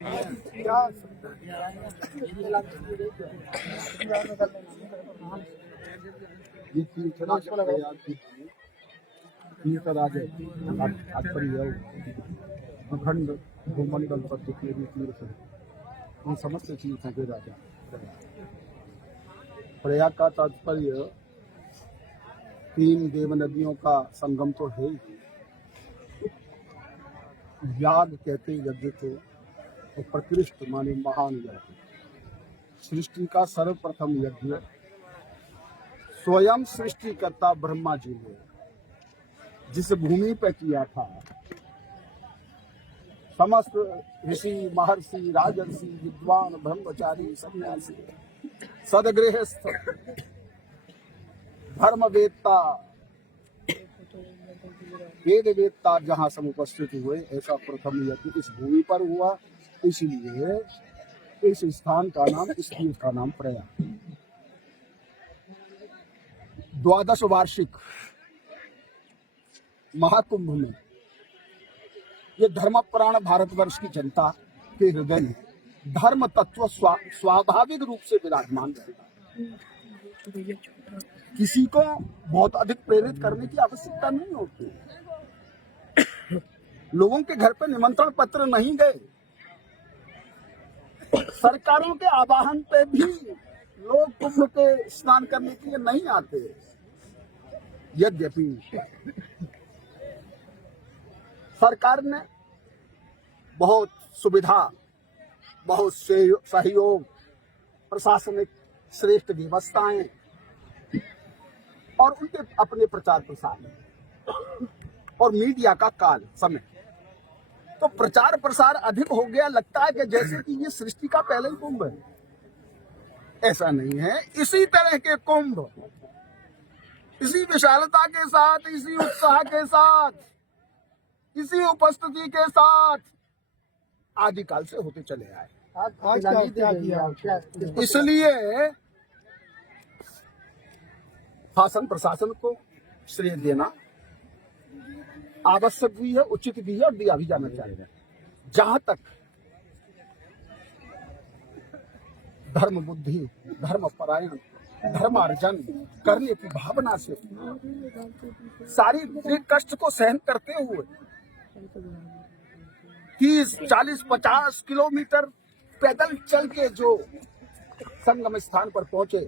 ये तीर्थराज तात्पर्य अखंड भूमंडल पर जितने भी तीर्थ हैं उन समस्त तीर्थों के राजा प्रयाग का तात्पर्य तीन देव नदियों का संगम तो है ही। याग कहते यज्ञ को और प्रकृष्ट माने महान यज्ञ। सृष्टि का सर्वप्रथम यज्ञ स्वयं सृष्टिकर्ता ब्रह्मा जी ने जिस भूमि पर किया था, समस्त ऋषि महर्षि राजर्षि विद्वान ब्रह्मचारी सन्यासी सदगृहस्थ धर्मवेत्ता वेद वेत्ता जहाँ सब उपस्थित हुए, ऐसा प्रथम यज्ञ इस भूमि पर हुआ। इसलिए इस स्थान का नाम, इस तीर्थ का नाम प्रयाग। 12 वार्षिक महाकुंभ में ये धर्मप्राण भारतवर्ष की जनता के हृदय में धर्म तत्व स्वाभाविक रूप से विराजमान रहेगा। किसी को बहुत अधिक प्रेरित करने की आवश्यकता नहीं होती। लोगों के घर पे निमंत्रण पत्र नहीं गए, सरकारों के आवाहन पे भी लोग कुंभ के स्नान करने के लिए नहीं आते। यद्यपि सरकार ने बहुत सुविधा, बहुत सहयोग, प्रशासनिक श्रेष्ठ व्यवस्थाएं और उनके अपने प्रचार प्रसार और मीडिया का काल समय, तो प्रचार प्रसार अधिक हो गया। लगता है कि जैसे कि ये सृष्टि का पहले ही कुंभ है। ऐसा नहीं है। इसी तरह के कुंभ, इसी विशालता के साथ, इसी उत्साह के साथ, इसी उपस्थिति के साथ आदिकाल से होते चले आए। इसलिए शासन प्रशासन को श्रेय देना आवश्यक भी है, उचित भी है और दिया भी जाना चाहिए। जहां तक धर्म बुद्धि, धर्म परायण, धर्मार्जन करने की भावना से शारीरिक कष्ट को सहन करते हुए 30, 40, 50 किलोमीटर पैदल चल के जो संगम स्थान पर पहुंचे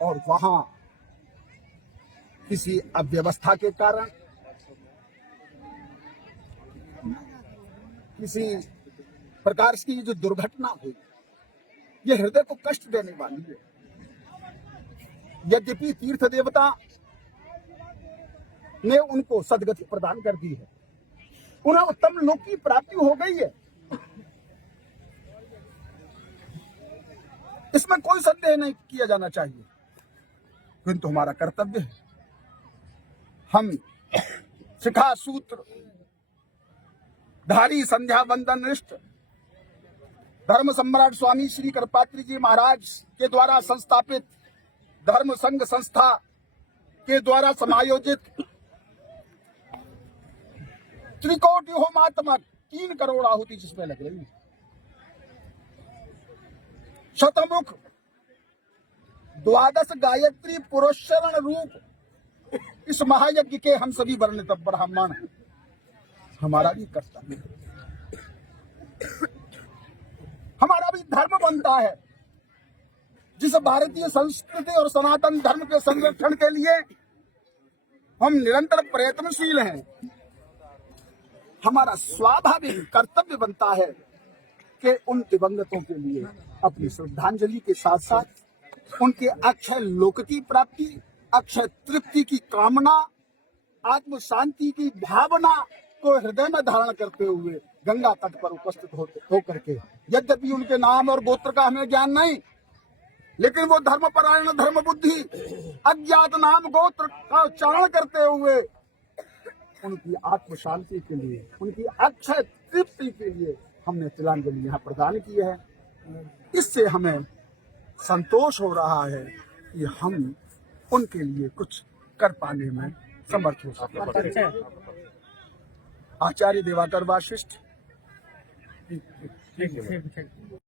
और वहां किसी अव्यवस्था के कारण, किसी प्रकार की जो दुर्घटना हुई, ये हृदय को कष्ट देने वाली है। यद्यपि तीर्थ देवता ने उनको सदगति प्रदान कर दी है, उन्हें उत्तम लोक की प्राप्ति हो गई है, इसमें कोई संदेह नहीं किया जाना चाहिए। किंतु हमारा कर्तव्य है, हम शिखा सूत्र धारी संध्या वंदन निष्ठ धर्म सम्राट स्वामी श्री कृपात्री जी महाराज के द्वारा संस्थापित धर्म संघ संस्था के द्वारा समायोजित त्रिकोटि होमात्मक 3 करोड़ आहुति जिसमें लग रही है, शतमुख 12 गायत्री पुरुषरण रूप इस महायज्ञ के हम सभी वर्णित ब्राह्मण हैं। हमारा भी कर्तव्य है, हमारा भी धर्म बनता है। जिस भारतीय संस्कृति और सनातन धर्म के संरक्षण के लिए हम निरंतर प्रयत्नशील हैं, हमारा स्वाभाविक कर्तव्य बनता है कि उन दिवंगतों के लिए अपनी श्रद्धांजलि के साथ साथ उनके अक्षय लोक की प्राप्ति, अक्षय तृप्ति की कामना, आत्म शांति की भावना को हृदय में धारण करते हुए गंगा तट पर उपस्थित होकर के, यद्यपि उनके नाम और गोत्र का हमें ज्ञान नहीं, लेकिन वो धर्मपरायण, धर्म बुद्धि, अज्ञात नाम गोत्र का उच्चारण करते हुए उनकी आत्म शांति के लिए, उनकी अक्षय तृप्ति के लिए हमने तिलांजलि यहाँ प्रदान की है। इससे हमें संतोष हो रहा है कि हम उनके लिए कुछ कर पाने में समर्थ हो सके। आचार्य देवाकर वाशिष्ठ ठीक है।